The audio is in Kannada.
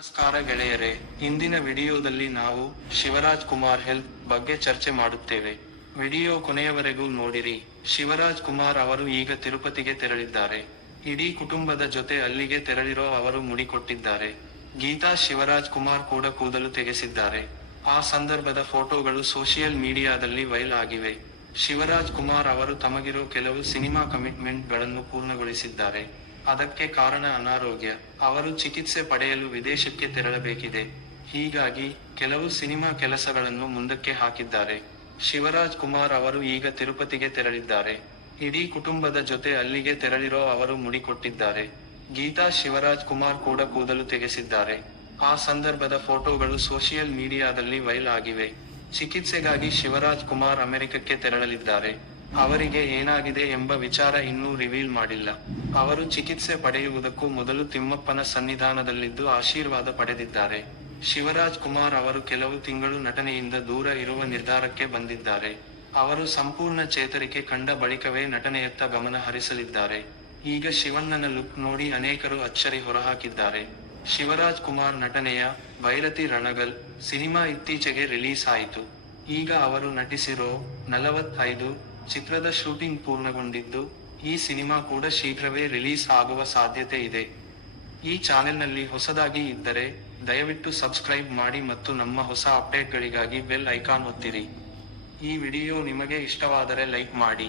ನಮಸ್ಕಾರ ಗೆಳೆಯರೇ, ಇಂದಿನ ವಿಡಿಯೋದಲ್ಲಿ ನಾವು ಶಿವರಾಜ್ ಕುಮಾರ್ ಹೆಲ್ತ್ ಬಗ್ಗೆ ಚರ್ಚೆ ಮಾಡುತ್ತೇವೆ. ವಿಡಿಯೋ ಕೊನೆಯವರೆಗೂ ನೋಡಿರಿ. ಶಿವರಾಜ್ ಕುಮಾರ್ ಅವರು ಈಗ ತಿರುಪತಿಗೆ ತೆರಳಿದ್ದಾರೆ. ಇಡೀ ಕುಟುಂಬದ ಜೊತೆ ಅಲ್ಲಿಗೆ ತೆರಳಿರೋ ಅವರು ಮುಡಿ ಕೊಟ್ಟಿದ್ದಾರೆ. ಗೀತಾ ಶಿವರಾಜ್ ಕುಮಾರ್ ಕೂಡ ಕೂದಲು ತೆಗೆಸಿದ್ದಾರೆ. ಆ ಸಂದರ್ಭದ ಫೋಟೋಗಳು ಸೋಷಿಯಲ್ ಮೀಡಿಯಾದಲ್ಲಿ ವೈರಲ್ ಆಗಿವೆ. ಶಿವರಾಜ್ ಕುಮಾರ್ ಅವರು ತಮಗಿರೋ ಕೆಲವು ಸಿನಿಮಾ ಕಮಿಟ್ಮೆಂಟ್ ಗಳನ್ನು ಪೂರ್ಣಗೊಳಿಸಿದ್ದಾರೆ. ಅದಕ್ಕೆ ಕಾರಣ ಅನಾರೋಗ್ಯ. ಅವರು ಚಿಕಿತ್ಸೆ ಪಡೆಯಲು ವಿದೇಶಕ್ಕೆ ತೆರಳಬೇಕಿದೆ. ಹೀಗಾಗಿ ಕೆಲವು ಸಿನಿಮಾ ಕೆಲಸಗಳನ್ನು ಮುಂದಕ್ಕೆ ಹಾಕಿದ್ದಾರೆ. ಶಿವರಾಜ್ ಕುಮಾರ್ ಅವರು ಈಗ ತಿರುಪತಿಗೆ ತೆರಳಿದ್ದಾರೆ. ಇಡೀ ಕುಟುಂಬದ ಜೊತೆ ಅಲ್ಲಿಗೆ ತೆರಳಿರೋ ಅವರು ಮುಡಿ ಕೊಟ್ಟಿದ್ದಾರೆ. ಗೀತಾ ಶಿವರಾಜ್ ಕುಮಾರ್ ಕೂಡ ಕೂದಲು ತೆಗೆಸಿದ್ದಾರೆ. ಆ ಸಂದರ್ಭದ ಫೋಟೋಗಳು ಸೋಷಿಯಲ್ ಮೀಡಿಯಾದಲ್ಲಿ ವೈರಲ್ ಆಗಿವೆ. ಚಿಕಿತ್ಸೆಗಾಗಿ ಶಿವರಾಜ್ ಕುಮಾರ್ ಅಮೆರಿಕಕ್ಕೆ ತೆರಳಲಿದ್ದಾರೆ. ಅವರಿಗೆ ಏನಾಗಿದೆ ಎಂಬ ವಿಚಾರ ಇನ್ನೂ ರಿವೀಲ್ ಮಾಡಿಲ್ಲ. ಅವರು ಚಿಕಿತ್ಸೆ ಪಡೆಯುವುದಕ್ಕೂ ಮೊದಲು ತಿಮ್ಮಪ್ಪನ ಸನ್ನಿಧಾನದಲ್ಲಿದ್ದು ಆಶೀರ್ವಾದ ಪಡೆದಿದ್ದಾರೆ. ಶಿವರಾಜ್ ಕುಮಾರ್ ಅವರು ಕೆಲವು ತಿಂಗಳು ನಟನೆಯಿಂದ ದೂರ ಇರುವ ನಿರ್ಧಾರಕ್ಕೆ ಬಂದಿದ್ದಾರೆ. ಅವರು ಸಂಪೂರ್ಣ ಚೇತರಿಕೆ ಕಂಡ ಬಳಿಕವೇ ನಟನೆಯತ್ತ ಗಮನ ಹರಿಸಲಿದ್ದಾರೆ. ಈಗ ಶಿವಣ್ಣನ ಲುಕ್ ನೋಡಿ ಅನೇಕರು ಅಚ್ಚರಿ ಹೊರಹಾಕಿದ್ದಾರೆ. ಶಿವರಾಜ್ ಕುಮಾರ್ ನಟನೆಯ ಭೈರತಿ ರಣಗಲ್ ಸಿನಿಮಾ ಇತ್ತೀಚೆಗೆ ರಿಲೀಸ್ ಆಯಿತು. ಈಗ ಅವರು ನಟಿಸಿರೋ 45 ಚಿತ್ರದ ಶೂಟಿಂಗ್ ಪೂರ್ಣಗೊಂಡಿದ್ದು, ಈ ಸಿನಿಮಾ ಕೂಡ ಶೀಘ್ರವೇ ರಿಲೀಸ್ ಆಗುವ ಸಾಧ್ಯತೆ ಇದೆ. ಈ ಚಾನೆಲ್ನಲ್ಲಿ ಹೊಸದಾಗಿ ಇದ್ದರೆ ದಯವಿಟ್ಟು ಸಬ್ಸ್ಕ್ರೈಬ್ ಮಾಡಿ ಮತ್ತು ನಮ್ಮ ಹೊಸ ಅಪ್ಡೇಟ್ಗಳಿಗಾಗಿ ಬೆಲ್ ಐಕಾನ್ ಒತ್ತಿರಿ. ಈ ವಿಡಿಯೋ ನಿಮಗೆ ಇಷ್ಟವಾದರೆ ಲೈಕ್ ಮಾಡಿ.